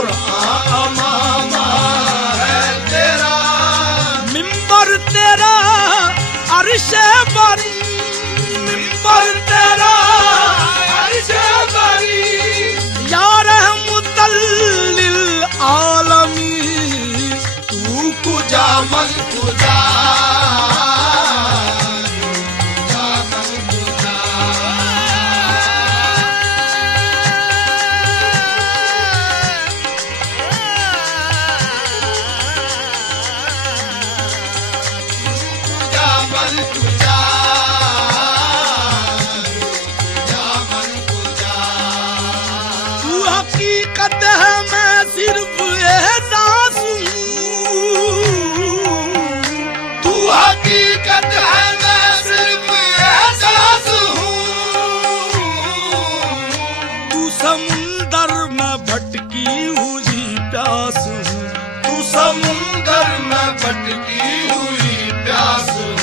कुरान है तेरा, मिंबर तेरा अर्शे बारी, मिंबर तेरा अर्शे बारी, या रहमतल लिल आलमीन, तू कुजा मन कुजा, हकीकत है मैं सिर्फ एहसास हूँ, तू हकीकत है मैं सिर्फ एहसास हूँ, तू समुंदर में भटकी हुई प्यास हूँ, तू समुंदर में भटकी हुई प्यास हूँ,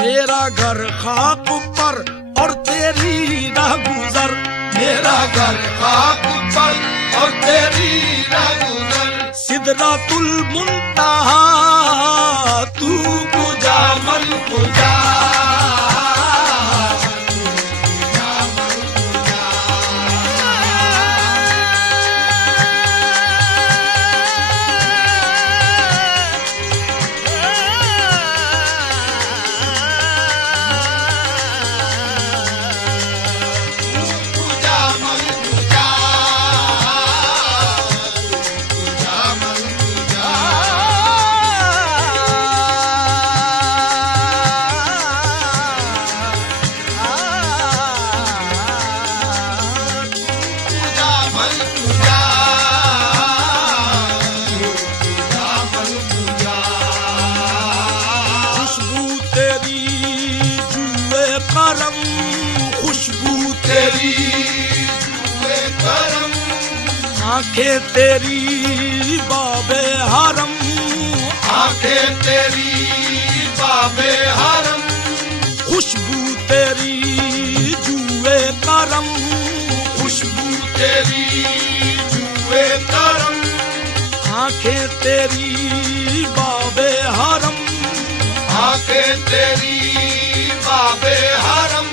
मेरा घर खाक पर और तेरी राह गुजर, मेरा घर खाक पर और तेरी राह गुजर, सिदरातुल मुंतहा तू कुजा मन कुजा, आंखें तेरी बाबे हरम, आंखें तेरी बाबे हरम, खुशबू तेरी जुए करम, खुशबू तेरी जुए करम, आंखें तेरी बाबे हरम, आंखें तेरी बाबे हरम,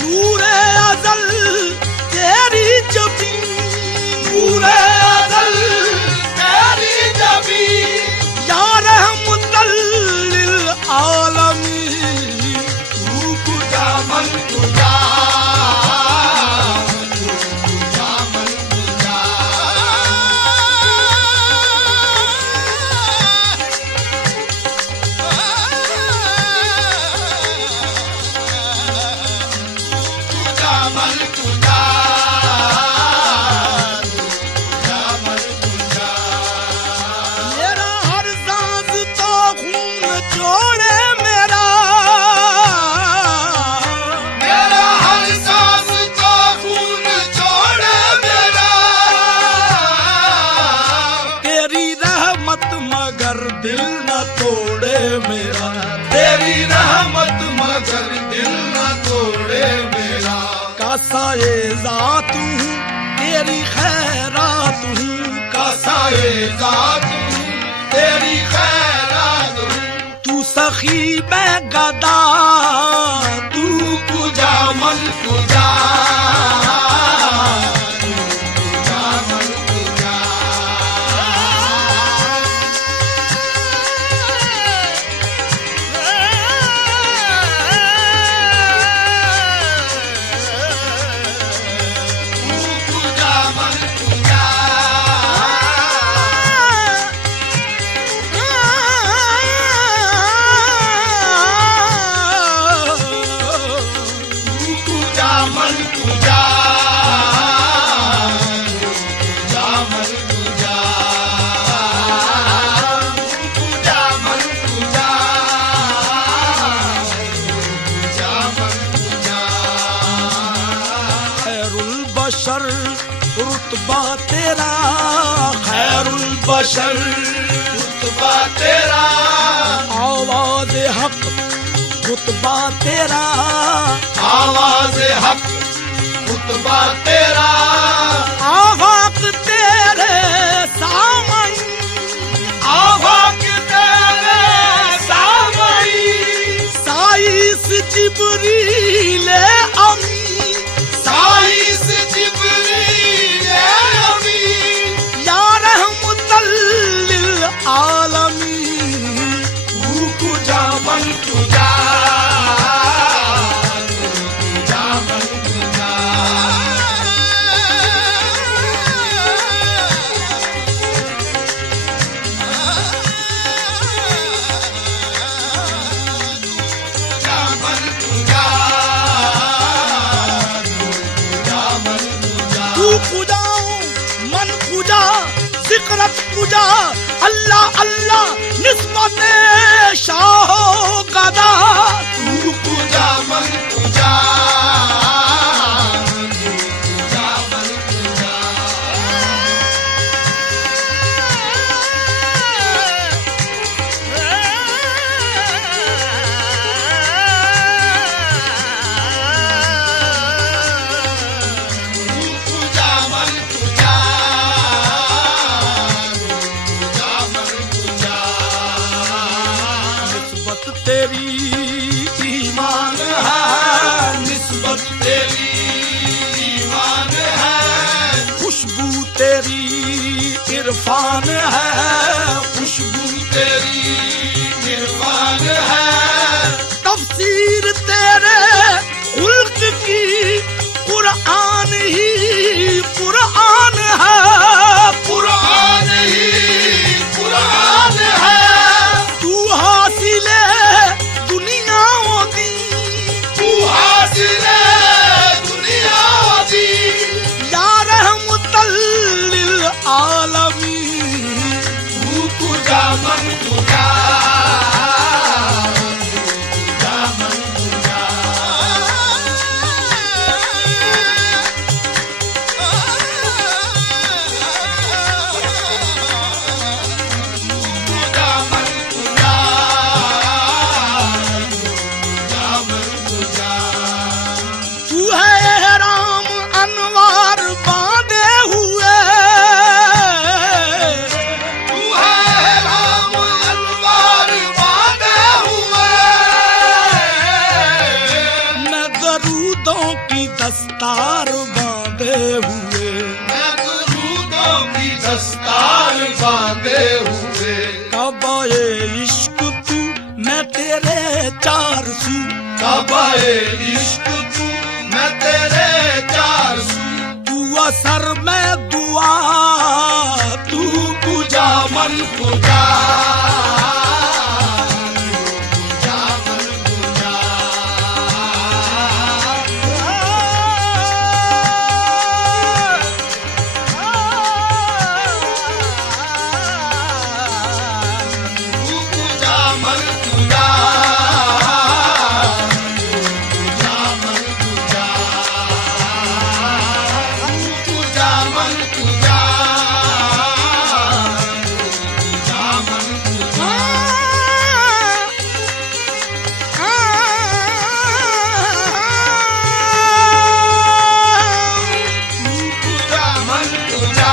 नूरे अज़ल तेरी जबी, नूरे अज़ल तेरी जबी, या रहमतल लिल आलमीन, तू कुजा मन कुजा, तू कुजा मन कुजा, कुजा मन कुजा, मेरा हर सांस तो खून छोड़े मेरा, मेरा हर सांस तो खून छोड़े मेरा, तेरी रहमत मगर दिल न तोड़े मेरा, तेरी रहमत मगर दिल न तोड़े मेरा, कासाए ज़ात हूँ तेरी खैरात हूँ, कासाए ज़ात हूँ तेरी खैरात हूँ, तू सखी मैं गदा, तू कुजा मन कुजा, तू कुजा मन कुजा, तू कुजा मन कुजा, कुजा मन कुजा, कुजा मन कुजा, कुजा मन कुजा, कुजा मन कुजा, खैरुल बशर रुतबा तेरा, खैरुल बशर रुतबा तेरा, आवाज़ हक रुतबा तेरा, आवाज़ हक रुतबा तेरा, आवाज़ तेरे जिक्रत तुझा अल्लाह अल्लाह निस्बत शाह गदा तू पूजा मन पूजा तू पूजा मन पूजा तू पूजा मन पूजा निस्बत तेरी ईमान है निस्बत तेरी ईमान है खुशबू तेरी इरफान है खुशबू तेरी इरफान है तफसीर तेरे उल्क की कुरान ही कुरान है कुरान ही कुरान है तू हासिले दुनिया दी तू हासिल दुनिया दी या रहमतल लिल आलमीन तू पूजा मन पूजा पूजा मन पूजा पूजा मन पूजा पूजा मन पूजा तू है राम अनवार बांधे हुए तू है राम अलवार बांधे हुए मैं दरूदों की दस्तार बांधे हुए मैं दुरूदों की दस्तार बांधे हुए कबाए इश्क तू मैं तेरे चार सू कबाए इश्क तू मैं तेरे चार सू तू असर में दुआ तू पूजा मन पूजा पूजा मन पूजा तू पूजा मन पूजा पूजा मन पूजा तू पूजा मन पूजा पूजा मन पूजा पूजा मन पूजा पूजा मन पूजा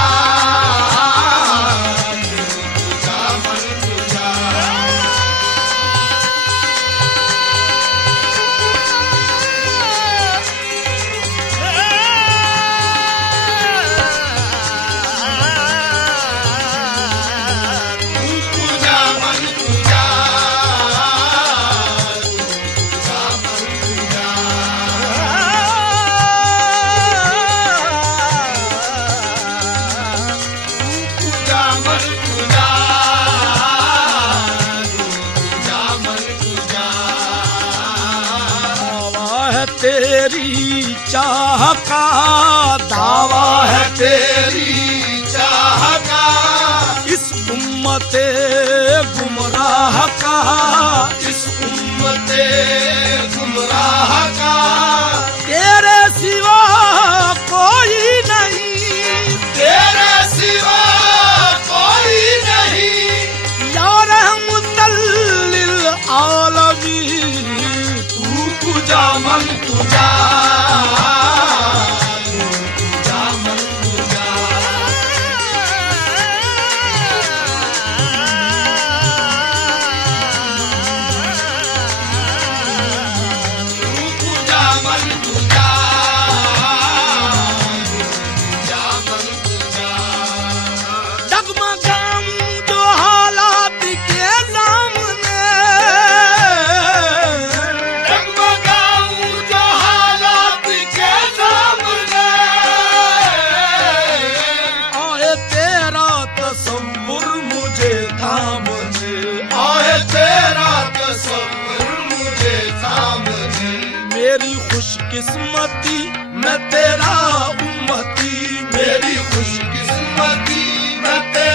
पूजा मन पूजा पूजा मन पूजा पूजा मन पूजा पूजा मन पूजा दावा है तेरी चाह का दावा है तेरी चाह का इस उम्मते गुमराह का इस उम्मते गुमराह का तेरे सिवा कोई नहीं तेरे सिवा कोई नहीं या रहमतल लिल आलमीन तू पूजा मन पूजा पूजा मन पूजा तू पूजा मन पूजा पूजा मन पूजा डगमगाऊं जो हालात के सामने डगमगाऊं जो हालात के सामने आए तेरा तसव्वुर मुझे थामने आए तेरा तसव्वुर मुझे सामने मेरी खुशकिस्मती मैं तेरा उम्मती मेरी खुशकिस्मती मैं तेरा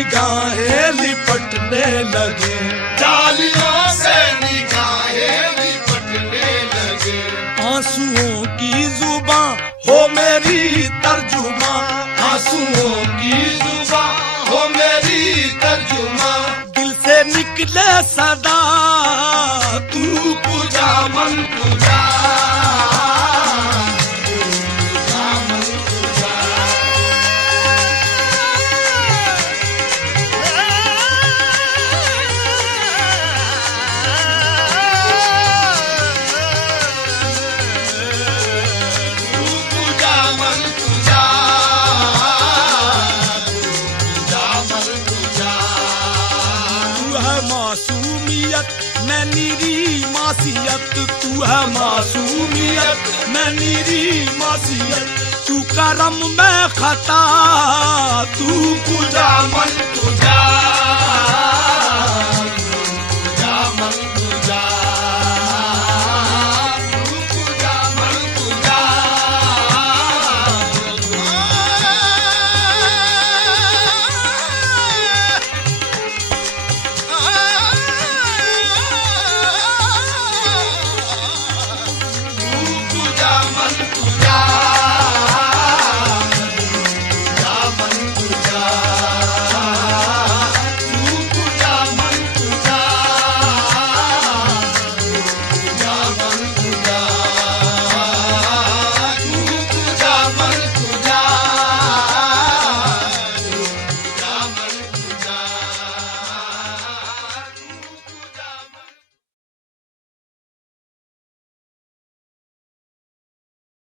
निगाहें लिपटने लगे, जालियों से निगाहें लिपटने लगे। आंसुओं की जुबां हो मेरी तर्जुमा, आंसुओं की जुबां हो मेरी तर्जुमा। दिल से निकले सदा तू पूजा मन पूजा, मैं नीरी मासियत, तू है मासूमियत मैं नीरी मासियत, तू करम मैं खता, तू पूजा मन पूजा।